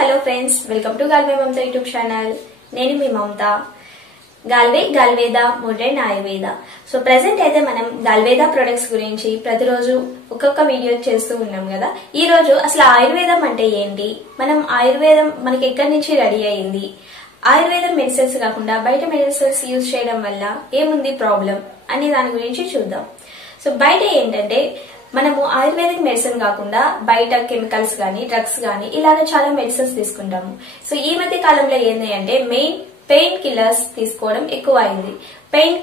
Hello friends, welcome to గాల్వే Mamata YouTube channel. నేను మీ మమత. గాల్వే గాల్వేద modern Ayurveda. So present అయితే మనం గాల్వేద products గురించి ప్రతిరోజు ఒక్కొక్క వీడియో చేస్తూ ఉన్నాం కదా. ఈ రోజు అసలు ఆయుర్వేదం అంటే ఏంటి, మనం ఆయుర్వేదం మనకి ఎక్కడి నుంచి రెడీ అయింది, ఆయుర్వేదం మెడిసిన్స్ కాకుండా బయట మెడిసిన్స్ యూజ్ చేయడం వల్ల ఏముంది ప్రాబ్లం అనే దాని గురించి చూద్దాం. సో బయట ఏంటంటే మనము ఆయుర్వేదిక్ మెడిసిన్ కాకుండా బయట కెమికల్స్ గానీ డ్రగ్స్ గానీ ఇలాగ చాలా మెడిసిన్స్ తీసుకుంటాము. సో ఈ మధ్య కాలంలో ఏంటి అంటే మెయిన్ పెయిన్ కిల్లర్స్ తీసుకోవడం ఎక్కువ అయింది. పెయిన్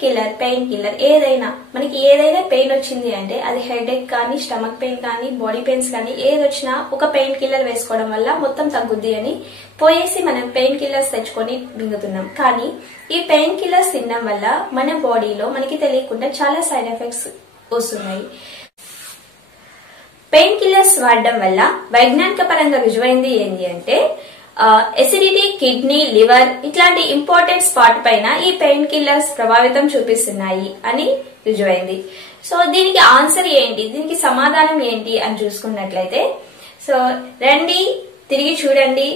కిల్లర్ ఏదైనా మనకి ఏదైనా పెయిన్ వచ్చింది అంటే అది హెడేక్ కానీ స్టమక్ పెయిన్ కానీ బాడీ పెయిన్స్ కానీ ఏది వచ్చినా ఒక పెయిన్ కిల్లర్ వేసుకోవడం వల్ల మొత్తం తగ్గుద్ది అని పోయేసి మనం పెయిన్ కిల్లర్స్ తెచ్చుకొని మింగుతున్నాం. కానీ ఈ పెయిన్ కిల్లర్స్ తినడం వల్ల మన బాడీలో మనకి తెలియకుండా చాలా సైడ్ ఎఫెక్ట్స్ వస్తున్నాయి. పెయిన్ కిల్లర్స్ వాడడం వల్ల వైజ్ఞానిక పరంగా రుజువైంది ఏంటి అంటే ఎసిడిటీ, కిడ్నీ, లివర్ ఇట్లాంటి ఇంపార్టెంట్ స్పాట్ పైన ఈ పెయిన్ కిల్లర్స్ ప్రభావితం చూపిస్తున్నాయి అని రుజువైంది. సో దీనికి ఆన్సర్ ఏంటి, దీనికి సమాధానం ఏంటి అని చూసుకున్నట్లయితే సో రండి తిరిగి చూడండి,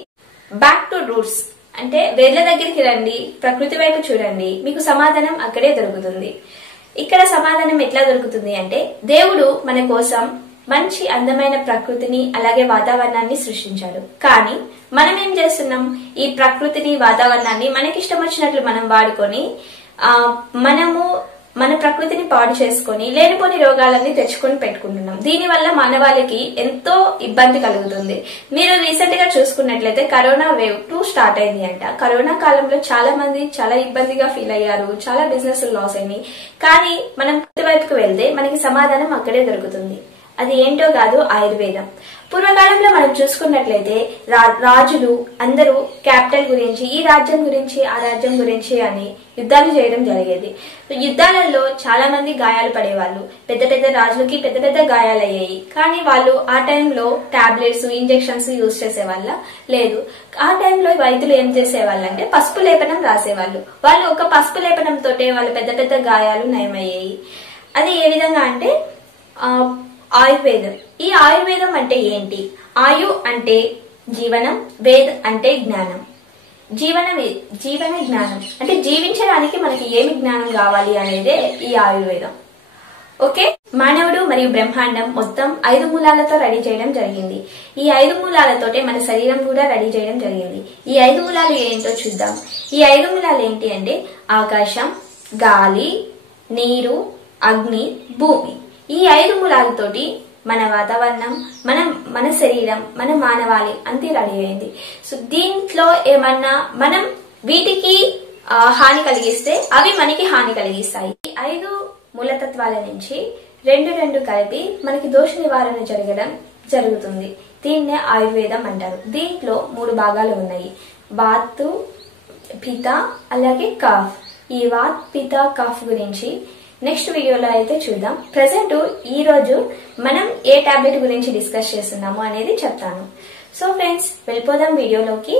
బ్యాక్ టు రూట్స్ అంటే వేర్ల దగ్గరికి రండి, ప్రకృతి వైపు చూడండి, మీకు సమాధానం అక్కడే దొరుకుతుంది. ఇక్కడ సమాధానం ఎట్లా దొరుకుతుంది అంటే దేవుడు మన కోసం మంచి అందమైన ప్రకృతిని అలాగే వాతావరణాన్ని సృష్టించాడు. కానీ మనం ఏం చేస్తున్నాం, ఈ ప్రకృతిని వాతావరణాన్ని మనకిష్టం వచ్చినట్లు మనం వాడుకొని మనము మన ప్రకృతిని పాడు చేసుకొని లేనిపోని రోగాలన్నీ తెచ్చుకొని పెట్టుకుంటున్నాం. దీనివల్ల మానవాళికి ఎంతో ఇబ్బంది కలుగుతుంది. మీరు రీసెంట్ గా చూసుకున్నట్లయితే కరోనా వేవ్ 2 స్టార్ట్ అయింది అంట. కరోనా కాలంలో చాలా మంది చాలా ఇబ్బందిగా ఫీల్ అయ్యారు, చాలా బిజినెస్ లాస్ అయినాయి. కానీ మనం వైపుకు వెళ్తే మనకి సమాధానం అక్కడే దొరుకుతుంది. అది ఏంటో కాదు, ఆయుర్వేదం. పూర్వకాలంలో మనం చూసుకున్నట్లయితే రాజులు అందరూ క్యాపిటల్ గురించి, ఈ రాజ్యం గురించి ఆ రాజ్యం గురించి అని యుద్ధాలు చేయడం జరిగేది. యుద్ధాలలో చాలా మంది గాయాలు పడేవాళ్ళు. పెద్ద పెద్ద రాజులకి పెద్ద పెద్ద గాయాలు అయ్యాయి. కానీ వాళ్ళు ఆ టైంలో టాబ్లెట్స్, ఇంజెక్షన్స్ యూజ్ చేసేవాళ్ళ లేదు. ఆ టైంలో వైద్యులు ఏం చేసేవాళ్ళంటే పసుపు లేపనం రాసేవాళ్ళు. వాళ్ళు ఒక పసుపు లేపనం తోటే వాళ్ళు పెద్ద పెద్ద గాయాలు నయమయ్యాయి. అది ఏ విధంగా అంటే ఆయుర్వేదం. ఈ ఆయుర్వేదం అంటే ఏంటి? ఆయు అంటే జీవనం, వేద్ అంటే జ్ఞానం. జీవన జ్ఞానం అంటే జీవించడానికి మనకి ఏమి జ్ఞానం కావాలి అనేదే ఈ ఆయుర్వేదం. ఓకే, మానవుడు మరియు బ్రహ్మాండం మొత్తం 5 మూలాలతో రెడీ చేయడం జరిగింది. ఈ 5 మూలాలతోటే మన శరీరం కూడా రెడీ చేయడం జరిగింది. ఈ 5 మూలాలు ఏంటో చూద్దాం. ఈ 5 మూలాలు ఏంటి అంటే ఆకాశం, గాలి, నీరు, అగ్ని, భూమి. ఈ 5 మూలాలతోటి మన వాతావరణం, మన శరీరం, మన మానవాళి అంతే రెడీ అయింది. సో దీంట్లో ఏమన్నా మనం వీటికి హాని కలిగిస్తే అవి మనకి హాని కలిగిస్తాయి. ఈ 5 మూలతత్వాల నుంచి 2 కలిపి మనకి దోష నివారణ జరుగుతుంది. దీన్నే ఆయుర్వేదం అంటారు. దీంట్లో 3 భాగాలు ఉన్నాయి: వాత, పిత అలాగే కఫ్. ఈ వాత, పిత, కఫ్ గురించి నెక్స్ట్ వీడియోలో అయితే చూద్దాం. ప్రెసెంట్ ఈ రోజు మనం ఏ టాబ్లెట్ గురించి డిస్కస్ చేస్తున్నాము అనేది చెప్తాను. సో ఫ్రెండ్స్, వెళ్ళిపోదాం వీడియోలోకి.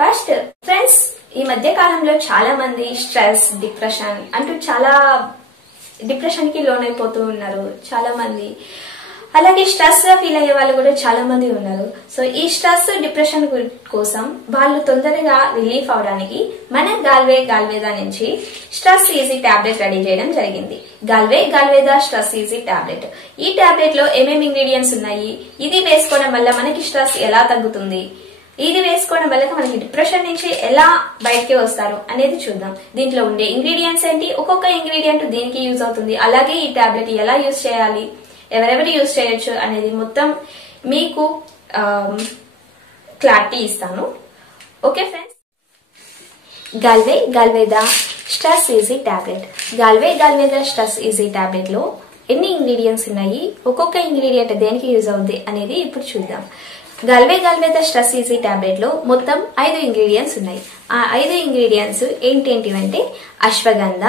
ఫస్ట్ ఫ్రెండ్స్, ఈ మధ్య కాలంలో చాలా మంది స్ట్రెస్, డిప్రెషన్ అంటూ చాలా డిప్రెషన్ కి లోనైపోతూ ఉన్నారు చాలా మంది. అలాగే స్ట్రెస్ గా ఫీల్ అయ్యే వాళ్ళు కూడా చాలా మంది ఉన్నారు. సో ఈ స్ట్రెస్, డిప్రెషన్ కోసం వాళ్ళు తొందరగా రిలీఫ్ అవడానికి మన గాల్వేద నుంచి స్ట్రెస్ ఈజీ టాబ్లెట్ రెడీ చేయడం జరిగింది. గాల్వేద స్ట్రెస్ ఈజీ టాబ్లెట్. ఈ టాబ్లెట్ లో ఏమేమి ఇంగ్రీడియంట్స్ ఉన్నాయి, ఇది వేసుకోవడం వల్ల మనకి స్ట్రెస్ ఎలా తగ్గుతుంది, ఇది వేసుకోవడం వల్ల మనకి డిప్రెషన్ నుంచి ఎలా బయటకి వస్తారు అనేది చూద్దాం. దీంట్లో ఉండే ఇంగ్రీడియంట్స్ ఏంటి, ఒక్కొక్క ఇంగ్రీడియంట్ దీనికి యూజ్ అవుతుంది, అలాగే ఈ టాబ్లెట్ ఎలా యూజ్ చేయాలి, ఎవరెవరు యూజ్ చేయొచ్చు అనేది మొత్తం మీకు క్లారిటీ ఇస్తాను. Okay friends, Galveda stress easy tablet. Galveda stress easy tablet లో ఎన్ని ఇంగ్రీడియంట్స్ ఉన్నాయి, ఒక్కొక్క ఇంగ్రీడియంట్ దేనికి యూజ్ అవుతుంది అనేది ఇప్పుడు చూద్దాం. గాల్వేద స్ట్రెస్ ఈజీ టాబ్లెట్ లో మొత్తం 5 ఇంగ్రీడియంట్స్ ఉన్నాయి. ఆ 5 ఇంగ్రీడియంట్స్ ఏంటంటే అశ్వగంధ,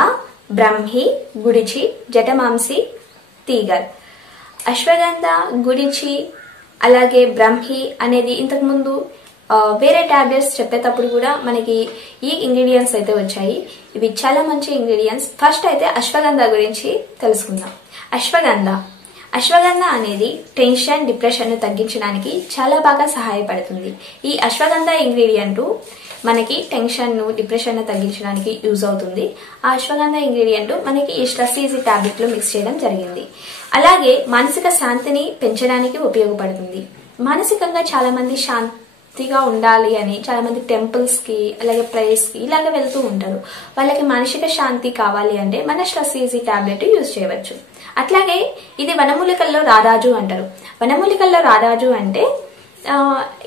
బ్రహ్మి, గుడిచి, జటమాంసి, తీగల్. అశ్వగంధ, గుడిచి అలాగే బ్రహ్మి అనేది ఇంతకు ముందు వేరే టాబ్లెట్స్ చెప్పేటప్పుడు కూడా మనకి ఈ ఇంగ్రీడియంట్స్ అయితే వచ్చాయి. ఇవి చాలా మంచి ఇంగ్రీడియంట్స్. ఫస్ట్ అయితే అశ్వగంధ గురించి తెలుసుకుందాం. అశ్వగంధ అనేది టెన్షన్, డిప్రెషన్ ను తగ్గించడానికి చాలా బాగా సహాయపడుతుంది. ఈ అశ్వగంధ ఇంగ్రీడియంట్ మనకి టెన్షన్ ను, డిప్రెషన్ ను తగ్గించడానికి యూజ్ అవుతుంది. ఆ అశ్వగంధ ఇంగ్రీడియంట్ మనకి ఈ స్ట్రెస్ ఈజీ టాబ్లెట్ లో మిక్స్ చేయడం జరిగింది. అలాగే మానసిక శాంతిని పెంచడానికి ఉపయోగపడుతుంది. మానసికంగా చాలా మంది శాంతిగా ఉండాలి అని చాలా మంది టెంపుల్స్ కి అలాగే ప్రేయర్స్ కి ఇలాగ వెళ్తూ ఉంటారు. వాళ్ళకి మానసిక శాంతి కావాలి అంటే మన స్ట్రెస్ ఈజీ టాబ్లెట్ యూజ్ చేయవచ్చు. అట్లాగే ఇది వనమూలికల్లో రారాజు అంటారు. వనమూలికల్లో రారాజు అంటే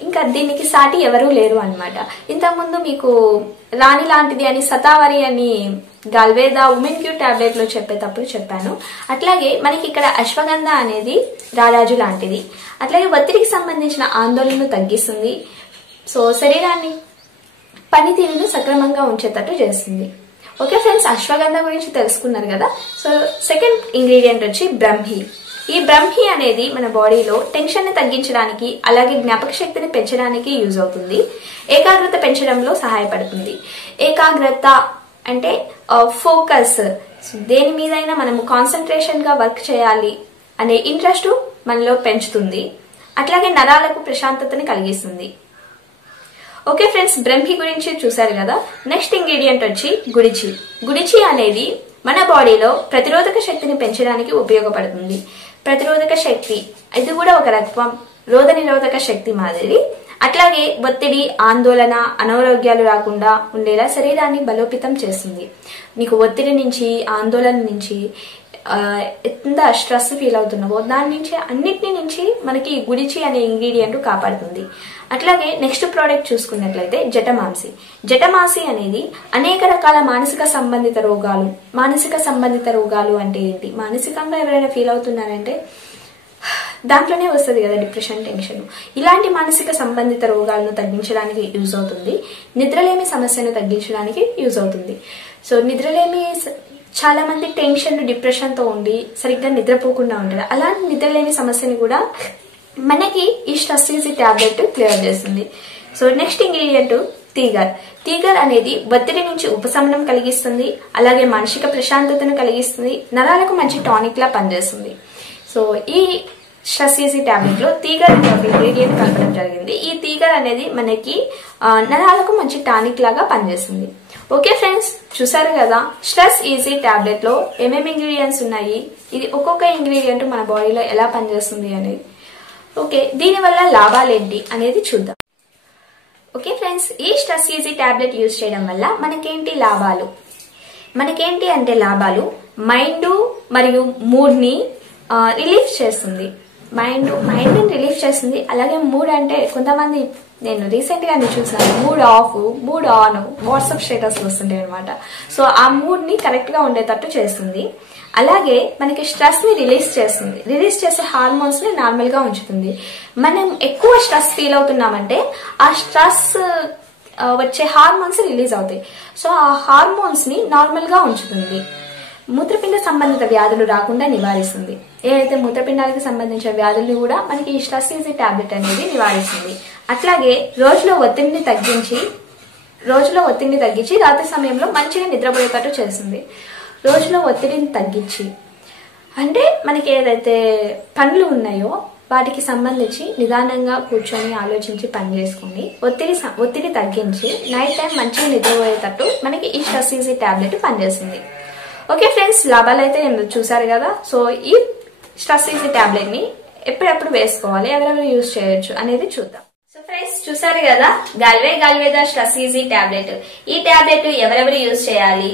ఇంకా దీనికి సాటి ఎవరూ లేరు అన్నమాట. ఇంతకుముందు మీకు రాణి లాంటిది అని సతావరి అని గల్వేద ఉమెన్ క్యూ టాబ్లెట్ లో చెప్పేటప్పుడు చెప్పాను. అట్లాగే మనకి ఇక్కడ అశ్వగంధ అనేది రారాజు లాంటిది. అట్లాగే ఒత్తిడికి సంబంధించిన ఆందోళనను తగ్గిస్తుంది. సో శరీరాన్ని పనితీరును సక్రమంగా ఉంచేటట్టు చేస్తుంది. ఓకే ఫ్రెండ్స్, అశ్వగంధ గురించి తెలుసుకున్నారు కదా. సో సెకండ్ ఇంగ్రీడియంట్ వచ్చి బ్రహ్మి. ఈ బ్రహ్మి అనేది మన బాడీలో టెన్షన్ ని తగ్గించడానికి అలాగే జ్ఞాపక శక్తిని పెంచడానికి యూజ్ అవుతుంది. ఏకాగ్రత పెంచడంలో సహాయపడుతుంది. ఏకాగ్రత అంటే ఫోకస్, దేని మీదైనా మనము కాన్సన్ట్రేషన్ గా వర్క్ చేయాలి అనే ఇంట్రెస్ట్ మనలో పెంచుతుంది. అట్లాగే నరాలకు ప్రశాంతతని కలిగిస్తుంది. ఓకే ఫ్రెండ్స్, బ్రహ్మి గురించి చూసారు కదా. నెక్స్ట్ ఇంగ్రీడియంట్ వచ్చి గుడిచి. గుడిచి అనేది మన బాడీలో ప్రతిరోధక శక్తిని పెంచడానికి ఉపయోగపడుతుంది. ప్రతిరోధక శక్తి ఇది కూడా ఒక రకం రోగ నిరోధక శక్తి మాదిరి. అట్లాగే ఒత్తిడి, ఆందోళన, అనారోగ్యాలు రాకుండా ఉండేలా శరీరాన్ని బలోపేతం చేస్తుంది. నీకు ఒత్తిడి నుంచి, ఆందోళన నుంచి, ఎంత స్ట్రెస్ ఫీల్ అవుతున్నావో దాని నుంచి అన్నిటి నుంచి మనకి గుడిచి అనే ఇంగ్రీడియంట్ కాపాడుతుంది. అట్లాగే నెక్స్ట్ ప్రోడక్ట్ చూసుకున్నట్లయితే జటమాంసి. జటమాంసి అనేది అనేక రకాల మానసిక సంబంధిత రోగాలు. మానసిక సంబంధిత రోగాలు అంటే ఏంటి? మానసికంగా ఎవరైనా ఫీల్ అవుతున్నారంటే దాంట్లోనే వస్తుంది కదా డిప్రెషన్, టెన్షన్. ఇలాంటి మానసిక సంబంధిత రోగాలను తగ్గించడానికి యూజ్ అవుతుంది. నిద్రలేమి సమస్యను తగ్గించడానికి యూజ్ అవుతుంది. సో నిద్రలేమి చాలా మంది టెన్షన్, డిప్రెషన్ తో ఉండి సరిగ్గా నిద్రపోకుండా ఉంటారు. అలాంటి నిద్రలేని సమస్యని కూడా మనకి ఈ స్ట్రెస్ ఈజీ టాబ్లెట్ క్లియర్ చేస్తుంది. So next ingredient tagar. Tagar అనేది ఒత్తిడి నుంచి ఉపశమనం కలిగిస్తుంది. అలాగే మానసిక ప్రశాంతతను కలిగిస్తుంది. నరాలకు మంచి టానిక్ లా పనిచేస్తుంది. సో ఈ స్ట్రెస్ ఈజీ టాబ్లెట్ లో తీగర్ అనే ఒక ఇంగ్రీడియంట్ కలపడం జరిగింది. ఈ తీగర్ అనేది మనకి నరాలకు మంచి టానిక్ లాగా పనిచేస్తుంది. ఓకే ఫ్రెండ్స్, చూసారు కదా స్ట్రెస్ ఈజీ టాబ్లెట్ లో ఏమేమి ఇంగ్రీడియంట్స్ ఉన్నాయి, ఇది ఒక్కొక్క ఇంగ్రీడియంట్ మన బాడీలో ఎలా పనిచేస్తుంది అనేది. ఓకే, దీని వల్ల లాభాలేంటి అనేది చూద్దాం. ఓకే ఫ్రెండ్స్, ఈ స్ట్రెస్ ఈజీ టాబ్లెట్ యూజ్ చేయడం వల్ల మనకేంటి లాభాలు? మనకేంటి అంటే లాభాలు, మైండ్ మరియు మూడ్ ని రిలీఫ్ చేస్తుంది. మైండ్ ని రిలీఫ్ చేస్తుంది. అలాగే మూడ్ అంటే కొంతమంది, నేను రీసెంట్ గా చూసాను, mood of, mood on WhatsApp status వస్తుంటాయి అనమాట. సో ఆ మూడ్ ని కరెక్ట్ గా ఉండేటట్టు చేస్తుంది. అలాగే మనకి స్ట్రెస్ ని రిలీజ్ చేస్తుంది. రిలీజ్ చేసే హార్మోన్స్ ని నార్మల్ గా ఉంచుతుంది. మనం ఎక్కువ స్ట్రెస్ ఫీల్ అవుతున్నామంటే ఆ స్ట్రెస్ వచ్చే హార్మోన్స్ రిలీజ్ అవుతాయి. సో ఆ హార్మోన్స్ ని నార్మల్ గా ఉంచుతుంది. మూత్రపిండ సంబంధిత వ్యాధులు రాకుండా నివారిస్తుంది. ఏదైతే మూత్రపిండాలకు సంబంధించిన వ్యాధులు కూడా మనకి ఈ స్ట్రెస్ ఈజీ టాబ్లెట్ అనేది నివారిస్తుంది. అట్లాగే రోజులో ఒత్తిడిని తగ్గించి రాత్రి సమయంలో మంచిగా నిద్రపోయేటట్టు చేస్తుంది. రోజులో ఒత్తిడిని తగ్గించి అంటే మనకి ఏదైతే పనులు ఉన్నాయో వాటికి సంబంధించి నిదానంగా కూర్చొని ఆలోచించి పని చేసుకుని ఒత్తిడి తగ్గించి నైట్ టైం మంచిగా నిద్రపోయేటట్టు మనకి ఈ స్ట్రెస్ ఈజీ టాబ్లెట్ పనిచేస్తుంది. ఓకే ఫ్రెండ్స్, లాభాలు అయితే చూసారు కదా. సో ఈ స్ట్రెస్ ఈజీ టాబ్లెట్ ని ఎప్పుడెప్పుడు వేసుకోవాలి, ఎవరెవరు యూజ్ చేయొచ్చు అనేది చూద్దాం. సో ఫ్రెండ్స్, చూసారు కదా గల్వేద స్ట్రెస్ ఈజీ టాబ్లెట్. ఈ టాబ్లెట్ ఎవరెవరు యూజ్ చేయాలి,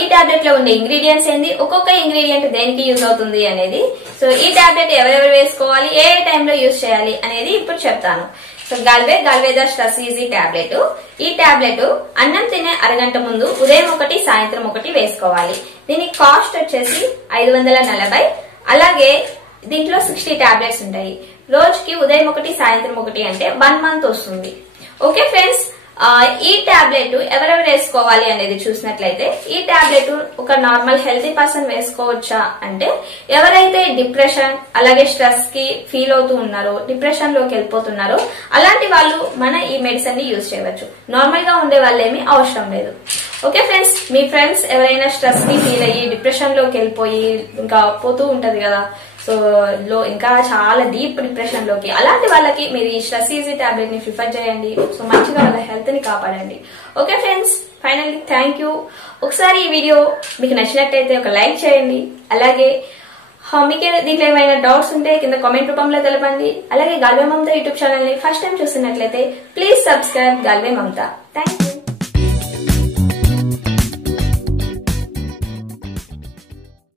ఈ టాబ్లెట్ లో ఉండే ఇంగ్రీడియంట్స్ ఏంది, ఒక్కొక్క ఇంగ్రీడియంట్ దేనికి యూజ్ అవుతుంది అనేది. సో ఈ టాబ్లెట్ ఎవరెవరు వేసుకోవాలి, ఏ టైంలో యూజ్ చేయాలి అనేది ఇప్పుడు చెప్తాను. So Galveda stress easy tablet. ఈ టాబ్లెట్ అన్నం తినే అరగంట ముందు ఉదయం 1, సాయంత్రం 1 వేసుకోవాలి. దీని కాస్ట్ వచ్చేసి 540. అలాగే దీంట్లో 60 టాబ్లెట్స్ ఉంటాయి. రోజుకి ఉదయం 1, సాయంత్రం 1 అంటే 1 మంత్ వస్తుంది. ఓకే ఫ్రెండ్స్, ఈ టాబ్లెట్ ఎవరెవరు వేసుకోవాలి అనేది చూసినట్లయితే ఈ టాబ్లెట్ ఒక నార్మల్ హెల్తీ పర్సన్ వేసుకోవచ్చా అంటే ఎవరైతే డిప్రెషన్ అలాగే స్ట్రెస్ కి ఫీల్ అవుతూ ఉన్నారో, డిప్రెషన్ లోకి వెళ్ళిపోతున్నారో అలాంటి వాళ్ళు మన ఈ మెడిసిన్ ని యూజ్ చేయవచ్చు. నార్మల్ గా ఉండే వాళ్ళు ఏమీ అవసరం లేదు. ఓకే ఫ్రెండ్స్, మీ ఫ్రెండ్స్ ఎవరైనా స్ట్రెస్ ని ఫీల్ అయ్యి డిప్రెషన్ లోకి వెళ్ళిపోయి ఇంకా పోతూ ఉంటది కదా, సో లో ఇంకా చాలా డీప్ డిప్రెషన్ లోకి, అలాంటి వాళ్ళకి మీరు ఈ స్ట్రెస్ ఈజీ టాబ్లెట్ ని ప్రిఫర్ చేయండి. సో మంచిగా వాళ్ళ హెల్త్ ని కాపాడండి. Okay friends, finally thank you. ఒకసారి ఈ వీడియో మీకు నచ్చినట్టయితే ఒక లైక్ చేయండి. అలాగే మీకు దీంట్లో ఏమైనా డౌట్స్ ఉంటే కింద కామెంట్ రూపంలో తెలపండి. అలాగే గాల్వే మమత యూట్యూబ్ ఛానల్ ని ఫస్ట్ టైం చూస్తున్నట్లయితే please subscribe గాల్వే Mamata. Thank you.